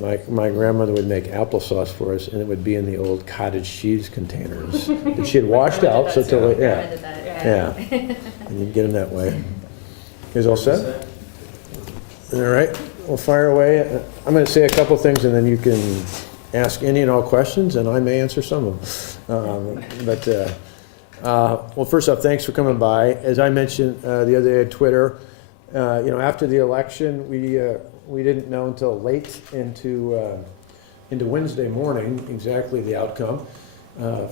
My grandmother would make applesauce for us, and it would be in the old cottage cheese containers that she had washed out. So till yeah, and you'd get them that way. You guys all set? All right, we'll fire away. I'm going to say a couple things, and then you can ask any and all questions, and I may answer some of them. Well, first off, thanks for coming by. As I mentioned the other day on Twitter, after the election, we didn't know until late into Wednesday morning exactly the outcome.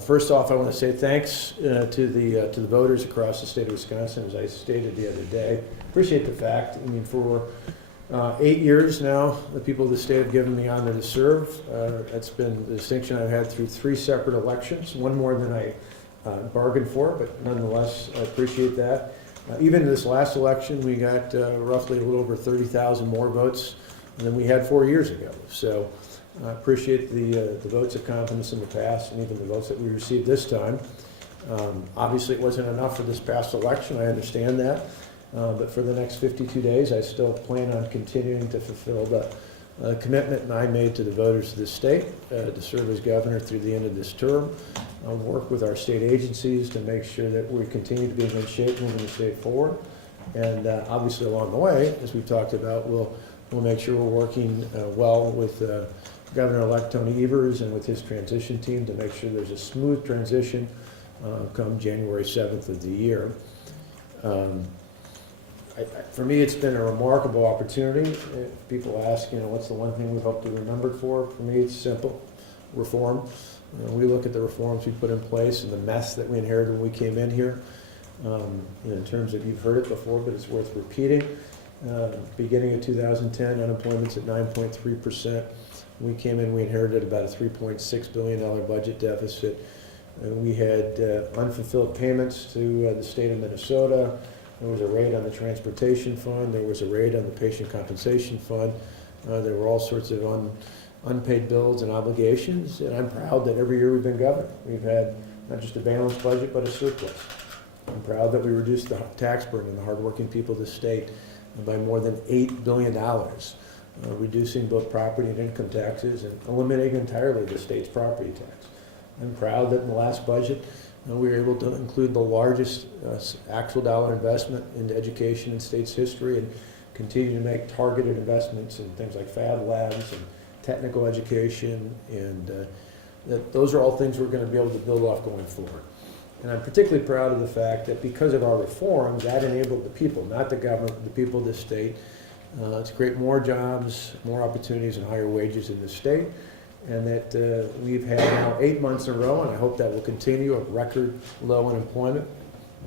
First off, I want to say thanks to the voters across the state of Wisconsin, as I stated the other day. Appreciate the fact. I mean, for 8 years now, the people of the state have given me honor to serve. That's been the distinction I've had through 3 separate elections, one more than I bargained for, but nonetheless, I appreciate that. Even in this last election, we got roughly a little over 30,000 more votes than we had 4 years ago. So I appreciate the votes of confidence in the past, and even the votes that we received this time. Obviously, it wasn't enough for this past election. I understand that. But for the next 52 days, I still plan on continuing to fulfill the commitment I made to the voters of this state to serve as governor through the end of this term. I'll work with our state agencies to make sure that we continue to be in good shape moving the state forward. And obviously along the way, as we've talked about, we'll make sure we're working well with Governor-elect Tony Evers and with his transition team to make sure there's a smooth transition come January 7th of the year. For me, it's been a remarkable opportunity. If people ask, what's the one thing we hope to be remembered for? For me, it's simple: reform. We look at the reforms we put in place and the mess that we inherited when we came in here. In terms of, you've heard it before, but it's worth repeating. Beginning of 2010, unemployment's at 9.3%. When we came in, we inherited about a $3.6 billion budget deficit. We had unfulfilled payments to the state of Minnesota. There was a raid on the transportation fund. There was a raid on the patient compensation fund. There were all sorts of unpaid bills and obligations, and I'm proud that every year we've been governor, we've had not just a balanced budget, but a surplus. I'm proud that we reduced the tax burden on the hardworking people of the state by more than $8 billion, reducing both property and income taxes and eliminating entirely the state's property tax. I'm proud that in the last budget, we were able to include the largest actual dollar investment into education in state's history and continue to make targeted investments in things like fab labs and technical education, and those are all things we're going to be able to build off going forward. And I'm particularly proud of the fact that because of our reforms, that enabled the people, not the government, the people of this state, to create more jobs, more opportunities, and higher wages in this state. And that we've had now 8 months in a row, and I hope that will continue, of record low unemployment.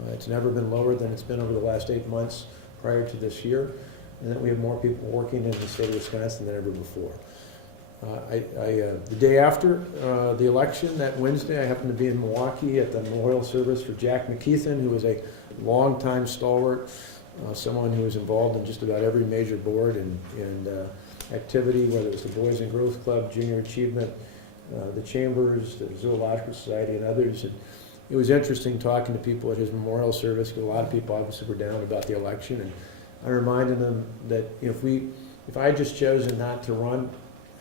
It's never been lower than it's been over the last 8 months prior to this year, and that we have more people working in the state of Wisconsin than ever before. The day after the election, that Wednesday, I happened to be in Milwaukee at the memorial service for Jack McKeithen, who was a longtime stalwart, someone who was involved in just about every major board and activity, whether it was the Boys and Girls Club, Junior Achievement, the Chambers, the Zoological Society, and others. And it was interesting talking to people at his memorial service, because a lot of people obviously were down about the election. And I reminded them that if I had just chosen not to run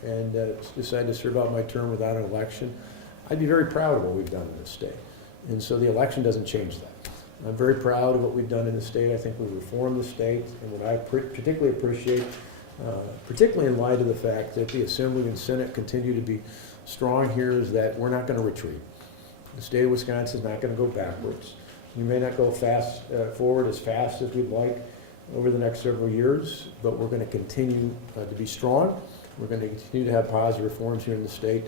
and decided to serve out my term without an election, I'd be very proud of what we've done in this state. And so the election doesn't change that. I'm very proud of what we've done in the state. I think we've reformed the state, and what I particularly appreciate, particularly in light of the fact that the Assembly and Senate continue to be strong here, is that we're not going to retreat. The state of Wisconsin is not going to go backwards. We may not go forward as fast as we'd like over the next several years, but we're going to continue to be strong. We're going to continue to have positive reforms here in the state,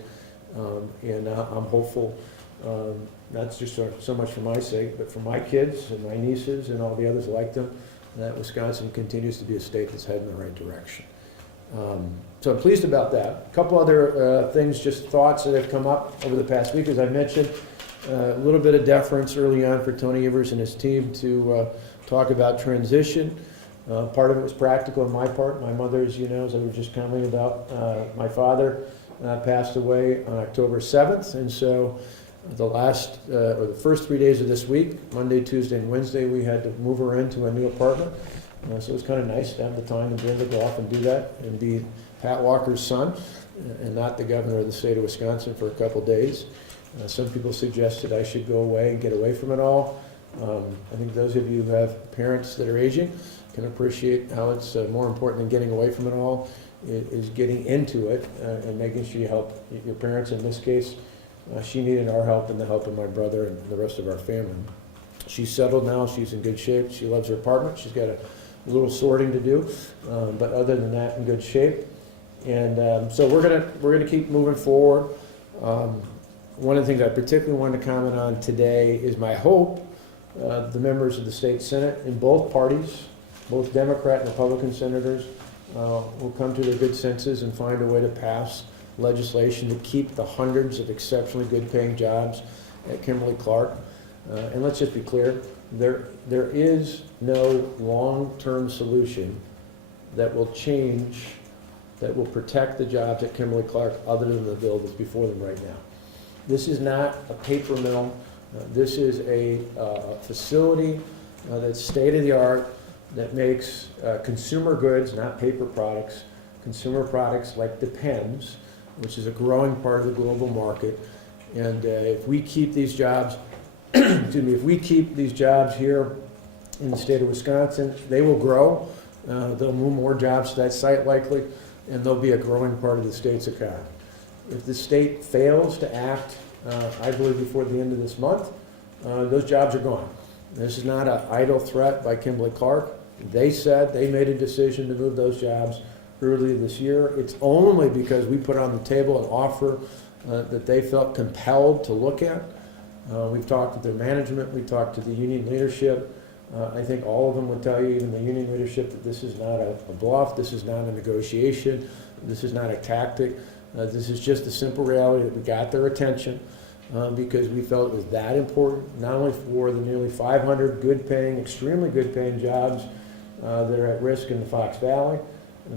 and I'm hopeful, not just so much for my sake, but for my kids and my nieces and all the others like them, that Wisconsin continues to be a state that's heading in the right direction. So I'm pleased about that. A couple other things, just thoughts that have come up over the past week. As I mentioned, a little bit of deference early on for Tony Evers and his team to talk about transition. Part of it was practical on my part. My mother, as you know, as I was just commenting about, my father passed away on October 7th, and so the first 3 days of this week, Monday, Tuesday, and Wednesday, we had to move her into a new apartment. So it was kind of nice to have the time to be able to go off and do that and be Pat Walker's son and not the governor of the state of Wisconsin for a couple days. Some people suggested I should go away and get away from it all. I think those of you who have parents that are aging can appreciate how it's more important than getting away from it all is getting into it and making sure you help your parents. In this case, she needed our help and the help of my brother and the rest of our family. She's settled now. She's in good shape. She loves her apartment. She's got a little sorting to do, but other than that, in good shape. And so we're gonna keep moving forward. One of the things I particularly wanted to comment on today is my hope the members of the state Senate in both parties, both Democrat and Republican senators, will come to their good senses and find a way to pass legislation to keep the hundreds of exceptionally good paying jobs at Kimberly-Clark. And let's just be clear, there is no long-term solution that will change, that will protect the jobs at Kimberly-Clark other than the bill that's before them right now. This is not a paper mill. This is a facility that's state-of-the-art, that makes consumer goods, not paper products, consumer products like Depends, which is a growing part of the global market. And if we keep these jobs, excuse me, if we keep these jobs here in the state of Wisconsin, they will grow. They'll move more jobs to that site likely, and they'll be a growing part of the state's economy. If the state fails to act, I believe before the end of this month, those jobs are gone. This is not an idle threat by Kimberly-Clark. They said they made a decision to move those jobs earlier this year. It's only because we put on the table an offer that they felt compelled to look at. We've talked to their management, we talked to the union leadership. I think all of them would tell you, even the union leadership, that this is not a bluff, this is not a negotiation, this is not a tactic. This is just a simple reality that we got their attention because we felt it was that important, not only for the nearly 500 good-paying, extremely good-paying jobs that are at risk in the Fox Valley,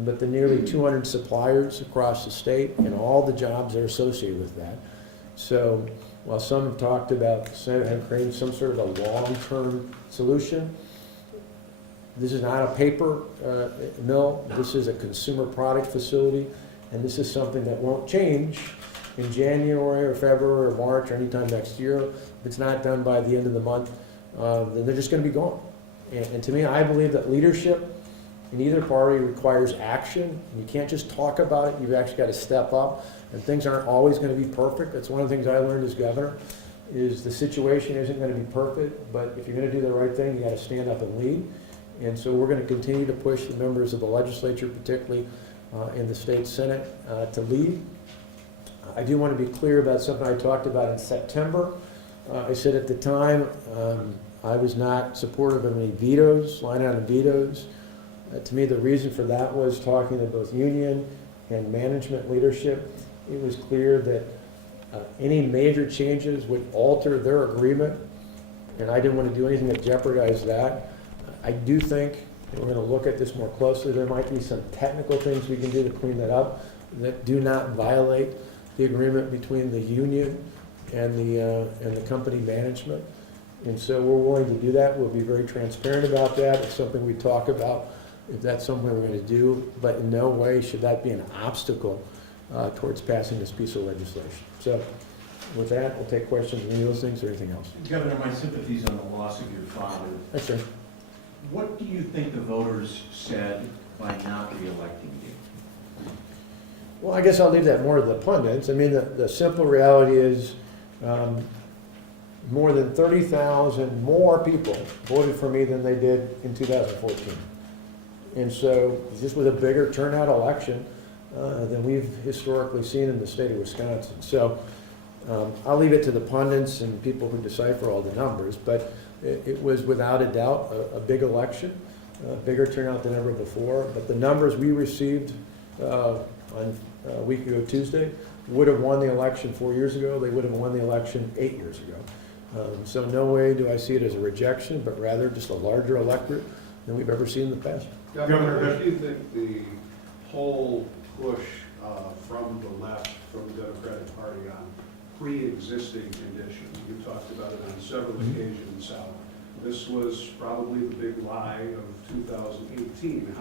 but the nearly 200 suppliers across the state and all the jobs that are associated with that. So while some have talked about creating some sort of a long-term solution, this is not a paper mill. This is a consumer product facility, and this is something that won't change in January or February or March or anytime next year. If it's not done by the end of the month, then they're just going to be gone. And to me, I believe that leadership in either party requires action. You can't just talk about it. You've actually got to step up. And things aren't always going to be perfect. That's one of the things I learned as governor, is the situation isn't going to be perfect, but if you're going to do the right thing, you got to stand up and lead. And so we're going to continue to push the members of the legislature, particularly in the state Senate, to lead. I do want to be clear about something I talked about in September. I said at the time I was not supportive of any vetoes, line item vetoes. To me, the reason for that was talking to both union and management leadership. It was clear that any major changes would alter their agreement, and I didn't want to do anything that jeopardized that. I do think that we're going to look at this more closely. There might be some technical things we can do to clean that up that do not violate the agreement between the union and the company management. And so we're willing to do that. We'll be very transparent about that. It's something we talk about if that's something we're going to do, but in no way should that be an obstacle towards passing this piece of legislation. So with that, we'll take questions on any of those things or anything else. Governor, my sympathies on the loss of your father. That's right. What do you think the voters said by not re-electing you? Well, I guess I'll leave that more to the pundits. I mean, the simple reality is more than 30,000 more people voted for me than they did in 2014. And so this was a bigger turnout election than we've historically seen in the state of Wisconsin. So I'll leave it to the pundits and people who decipher all the numbers, but it was without a doubt a big election, a bigger turnout than ever before. But the numbers we received on a week ago Tuesday would have won the election 4 years ago. They would have won the election 8 years ago. So no way do I see it as a rejection, but rather just a larger electorate than we've ever seen in the past. Governor, do you think the whole push from the left, from the Democratic Party on pre-existing conditions, you talked about it on several occasions, this was probably the big lie of 2018.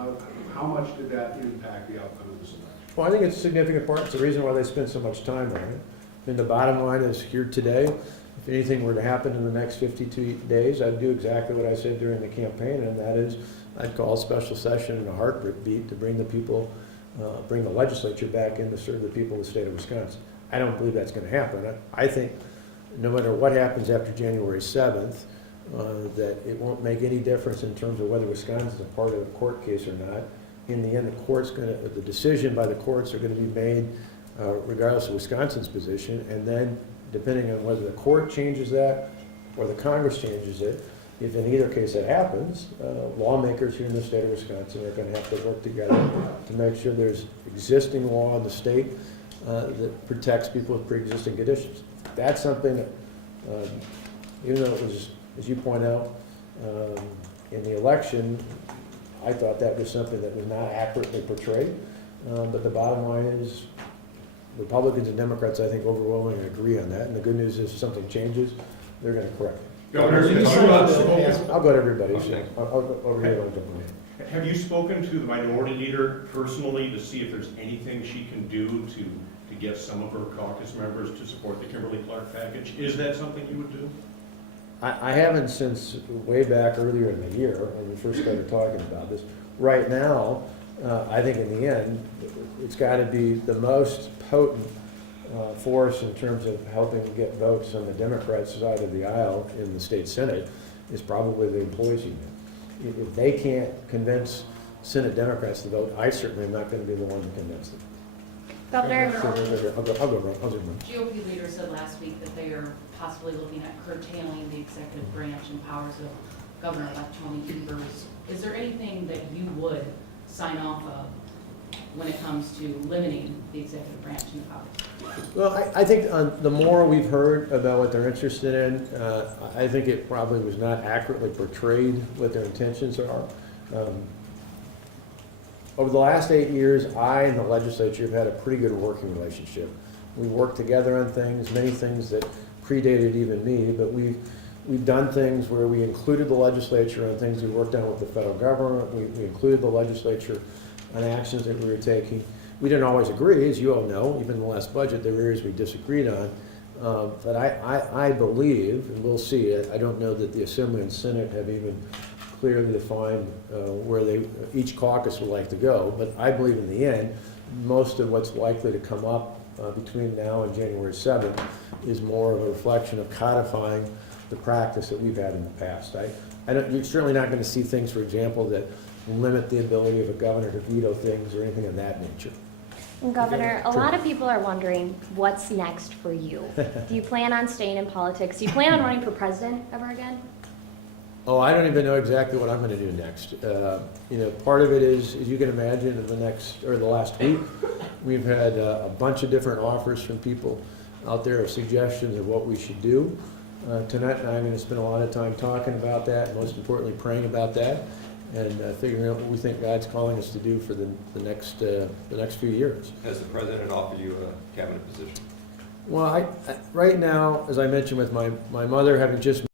How much did that impact the outcome of this election? Well, I think it's a significant part. It's the reason why they spend so much time on it. I mean, the bottom line is here today. If anything were to happen in the next 52 days, I'd do exactly what I said during the campaign, and that is I'd call a special session in a heartbeat to bring the people, bring the legislature back in to serve the people of the state of Wisconsin. I don't believe that's going to happen. I think no matter what happens after January 7th, that it won't make any difference in terms of whether Wisconsin is a part of a court case or not. In the end, the decision by the courts are going to be made regardless of Wisconsin's position, and then depending on whether the court changes that or the Congress changes it, if in either case that happens, lawmakers here in the state of Wisconsin are going to have to work together to make sure there's existing law in the state that protects people with pre-existing conditions. That's something that, even though it was, as you point out, in the election, I thought that was something that was not accurately portrayed. But the bottom line is Republicans and Democrats, I think, overwhelmingly agree on that. And the good news is if something changes, they're going to correct it. Governor, I'll go to everybody. I'll go over here. have you spoken to the minority leader personally to see if there's anything she can do to get some of her caucus members to support the Kimberly-Clark package? Is that something you would do? I haven't since way back earlier in the year when we first started talking about this. Right now, I think in the end, it's got to be the most potent force in terms of helping get votes on the Democrat side of the aisle in the state Senate is probably the employees union. If they can't convince Senate Democrats to vote, I certainly am not going to be the one to convince them. Governor, I'll go run. GOP leader said last week that they are possibly looking at curtailing the executive branch and powers of Governor-elect Tony Evers. Is there anything that you would sign off of when it comes to limiting the executive branch and the powers? Well, I think the more we've heard about what they're interested in, I think it probably was not accurately portrayed what their intentions are. Over the last 8 years, I and the legislature have had a pretty good working relationship. We worked together on things, many things that predated even me, but we've done things where we included the legislature on things we worked on with the federal government. We included the legislature on actions that we were taking. We didn't always agree, as you all know. Even in the last budget, there were areas we disagreed on. But I believe, and we'll see, I don't know that the Assembly and Senate have even clearly defined where each caucus would like to go, but I believe in the end, most of what's likely to come up between now and January 7th is more of a reflection of codifying the practice that we've had in the past. You're certainly not going to see things, for example, that limit the ability of a governor to veto things or anything of that nature. Governor, a Sure. lot of people are wondering what's next for you. Do you plan on staying in politics? Do you plan on running for president ever again? Oh, I don't even know exactly what I'm going to do next. Part of it is, as you can imagine, in the last week, we've had a bunch of different offers from people out there of suggestions of what we should do. Tonight, I'm going to spend a lot of time talking about that, and most importantly, praying about that, and figuring out what we think God's calling us to do for the next few years. Has the president offered you a cabinet position? Well, right now, as I mentioned with my mother having just